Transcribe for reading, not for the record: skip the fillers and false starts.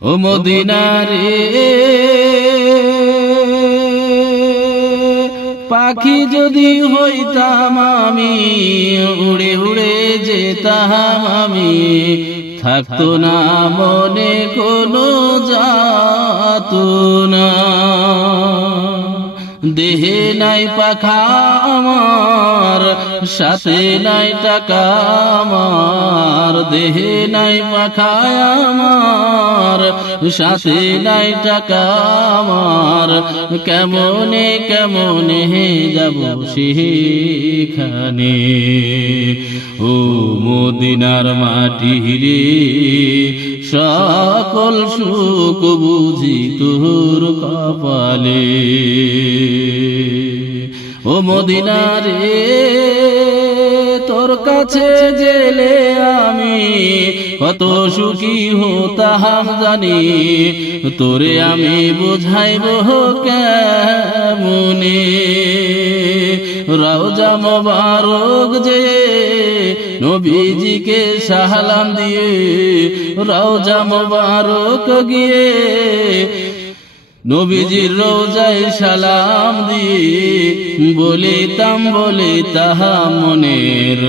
ও মদিনারে পাখি যদি হইতাম আমি, উড়ে উড়ে যেতাম আমি, থাকতো না মনে কোনো যাতনা। দেহে নাই পাখা আমার, সাথে নাই টাকা আমার, দেহে নাই পাখা আমার, সাথে নাই টাকা আমার, কেমনে কেমনে যাব সেখানে। ও মদিনার মাটি রে, সকল সুখ বুঝি তোর কপালে। ও মদিনা রে, তোর কাছে গেলে আমি কত সুখী হতাম জানি, তোরে আমি বুঝাইব কেমনে। রওজা মোবারক যে নবীজিকে সালাম দিয়ে, রওজা মোবারক গিয়ে নবীজির রওজায় সালাম দিয়ে বলিতাম বলিতাম মনের